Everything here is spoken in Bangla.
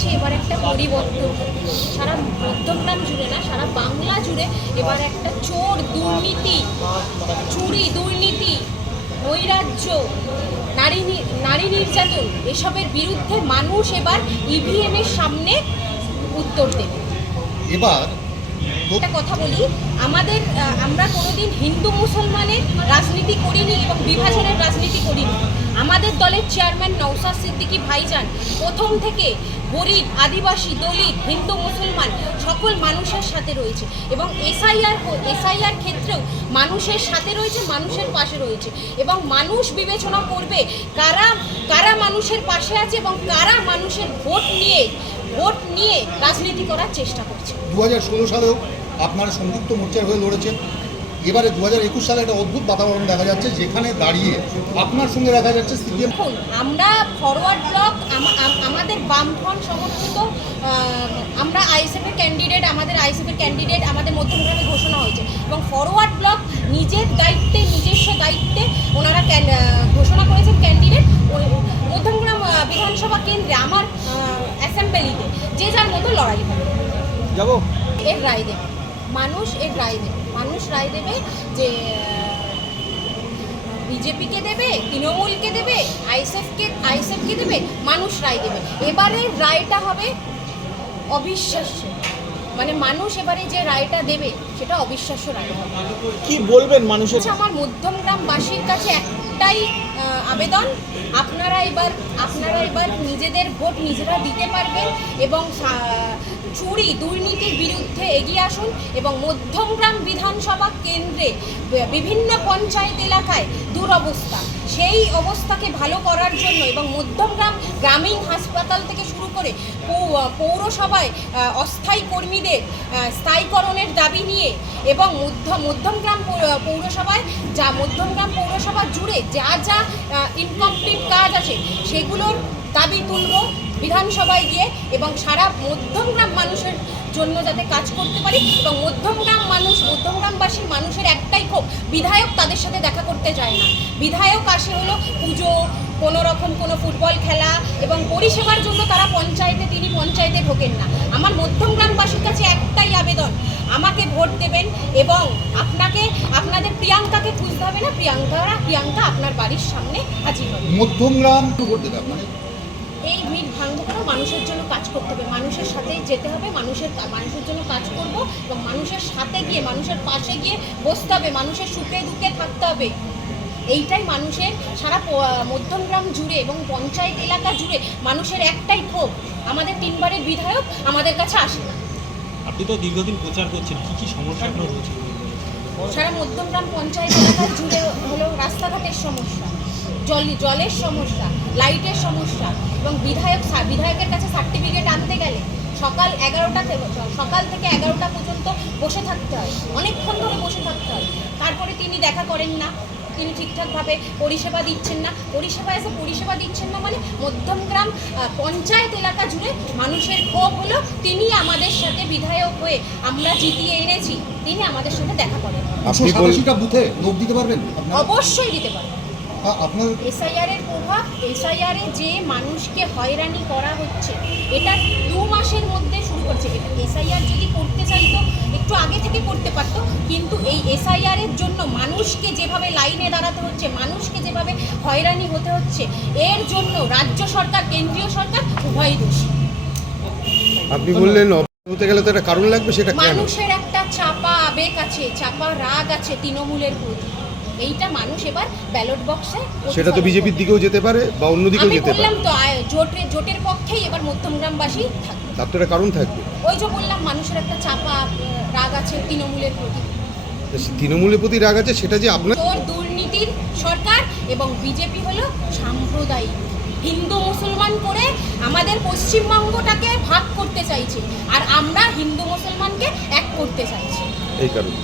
আছে এবার একটা পরিবর্তন। সারা মধ্যমগ্রাম জুড়ে না, সারা বাংলা জুড়ে এবার একটা চোর, দুর্নীতি, চুরি, দুর্নীতি, নৈরাজ্য, নারী নির্যাতন এসবের বিরুদ্ধে মানুষ এবার ইভিএমের সামনে উত্তর দেবে। এবার একটা কথা বলি, আমরা কোনোদিন হিন্দু মুসলমানের রাজনীতি করিনি এবং বিভাজনের রাজনীতি করিনি। আমাদের দলের চেয়ারম্যান নওশাদ সিদ্দিকী ভাইজান প্রথম থেকে গরিব, আদিবাসী, দলিত, হিন্দু, মুসলমান সকল মানুষের সাথে রয়েছে এবং এসআইআর ক্ষেত্রেও মানুষের সাথে রয়েছে, মানুষের পাশে রয়েছে এবং মানুষ বিবেচনা করবে কারা কারা মানুষের পাশে আছে এবং কারা মানুষের ভোট নিয়ে রাজনীতি করার চেষ্টা করছে। 2016 সালেও আপনারা সংযুক্ত মোর্চার হয়ে লড়েছেন। এবারে 2021 সালে একটা অদ্ভুত বাতাবরণ দেখা যাচ্ছে, যেখানে দাঁড়িয়ে আপনার সঙ্গে দেখা যাচ্ছে সিপিএম। দেখুন, আমরা ফরওয়ার্ড ব্লক, আমাদের বামফ্রন্ট সমর্থিত, আমরা আইএসএফের ক্যান্ডিডেট, আমাদের মধ্যমগ্রামে ঘোষণা হয়েছে এবং ফরওয়ার্ড ব্লক নিজস্ব দায়িত্বে ওনারা ঘোষণা করেছেন ক্যান্ডিডেট। মধ্যমগ্রাম বিধানসভা কেন্দ্রে আমার অ্যাসেম্বলিতে যে যার মতো লড়াই হবে, এর রায় দেবে মানুষ, মানুষ রায় দেবে যে বিজেপিকে দেবে, তৃণমূলকে দেবে, আইএসএফকে দেবে, মানুষ রায় দেবে। এবারে রায়টা হবে অবিশ্বাস্য, মানে মানুষ এবারে যে রায়টা দেবে সেটা অবিশ্বাস্য রায় হবে। কি বলবেন মানুষের? আমার মধ্যমগ্রামবাসীর কাছে একটাই আবেদন, আপনারা এবার নিজেদের ভোট নিজেরা দিতে পারবেন এবং চুরি, দুর্নীতির বিরুদ্ধে এগিয়ে আসুন এবং মধ্যমগ্রাম বিধানসভা কেন্দ্রে বিভিন্ন পঞ্চায়েত এলাকায় দুরবস্থা, সেই অবস্থাকে ভালো করার জন্য এবং মধ্যমগ্রাম গ্রামীণ হাসপাতাল থেকে শুরু করে পৌরসভায় অস্থায়ী কর্মীদের স্থায়ীকরণের দাবি নিয়ে এবং মধ্যমগ্রাম পৌরসভা জুড়ে যা ইনকমপ্লিট কাজ আছে সেগুলোর দাবি তুলব বিধানসভায় গিয়ে এবং সারা মধ্যমগ্রাম মানুষের জন্য যাতে কাজ করতে পারি এবং মধ্যমগ্রামবাসীর মানুষের একটাই ক্ষোভ, বিধায়ক তাদের সাথে দেখা করতে চায় না। বিধায়ক আসে হলো পুজো, কোনো রকম কোনো ফুটবল খেলা এবং পরিষেবার জন্য তিনি পঞ্চায়েতে ঢোকেন না। আমার মধ্যমগ্রামবাসীর কাছে একটাই আবেদন, আমাকে ভোট দেবেন এবং আপনাদের প্রিয়াঙ্কাকে খুঁজতে হবে না, প্রিয়াঙ্কা আপনার বাড়ির সামনে হাজির হবে। মধ্যমগ্রাম ভোট দেবে আপনাদের? এই মিট ভাঙবো কেন? মানুষের জন্য কাজ করতে হবে, মানুষের সাথে যেতে হবে, মানুষের জন্য কাজ করব এবং মানুষের সাথে গিয়ে, মানুষের পাশে গিয়ে বসতে হবে, মানুষের সুখে দুঃখে থাকতে হবে। এইটাই মানুষের সারা মধ্যমগ্রাম জুড়ে এবং পঞ্চায়েত এলাকা জুড়ে মানুষের একটাই ক্ষোভ, আমাদের 3 বারের বিধায়ক আমাদের কাছে আসে না। আপনি তো দীর্ঘদিন প্রচার করছেন, কি সমস্যা আপনার হচ্ছে? সারা মধ্যমগ্রাম পঞ্চায়েত এলাকা জুড়ে হলো রাস্তাঘাটের সমস্যা, জলের সমস্যা, লাইটের সমস্যা এবং বিধায়কের কাছে সার্টিফিকেট আনতে গেলে সকাল থেকে 11টা পর্যন্ত বসে থাকতে হয়, অনেকক্ষণ ধরে বসে থাকতে হয়। তারপরে তিনি দেখা করেন না, তিনি ঠিকঠাকভাবে পরিষেবা দিচ্ছেন না, মানে মধ্যমগ্রাম পঞ্চায়েত এলাকা জুড়ে মানুষের ক্ষোভ হলো তিনি আমাদের সাথে বিধায়ক হয়ে আমরা জিতিয়ে এনেছি, তিনি আমাদের সাথে দেখা করেন। বুথে লোক দিতে পারবেন? অবশ্যই দিতে পারবেন। এসআইআরের প্রভাব, এসআইআরে যে মানুষকে হয়রানি করা হচ্ছে, এটা 2 মাসের মধ্যে শুরু করছে। এসআইআর যদি করতে চাইতো একটু আগে থেকে করতে পারতো, কিন্তু এই এসআইআরের জন্য মানুষকে যেভাবে লাইনে দাঁড়াতে হচ্ছে, মানুষকে যেভাবে হয়রানি হতে হচ্ছে, এর জন্য রাজ্য সরকার, কেন্দ্রীয় সরকার উভয়ই দোষী। আপনি বললেন হতে গেলে তো একটা কারণ লাগবে, সেটা কেন? মানুষের একটা চাপা আবেগ আছে, চাপা রাগ আছে তৃণমূলের প্রতি, এইটা মানুষ এবার ব্যালট বক্সে, সেটা তো বিজেপির দিকেও যেতে পারে বা অন্য দিকেও যেতে পারে। আমি বললাম তো জোটের পক্ষেই এবার মধ্যমগ্রামবাসী থাকবে। তার তো একটা কারণ থাকবে। ওই যে বললাম, মানুষের একটা চাপা রাগ আছে তৃণমূলের প্রতি। তৃণমূলের প্রতি রাগ আছে, সেটা যে আপনার চোর, দুর্নীতির সরকার এবং বিজেপি হলো সাম্প্রদায়িক, হিন্দু মুসলমান করে আমাদের পশ্চিমবঙ্গটাকে ভাগ করতে চাইছে আর আমরা হিন্দু মুসলমানকে এক করতে চাইছি। এই কারণে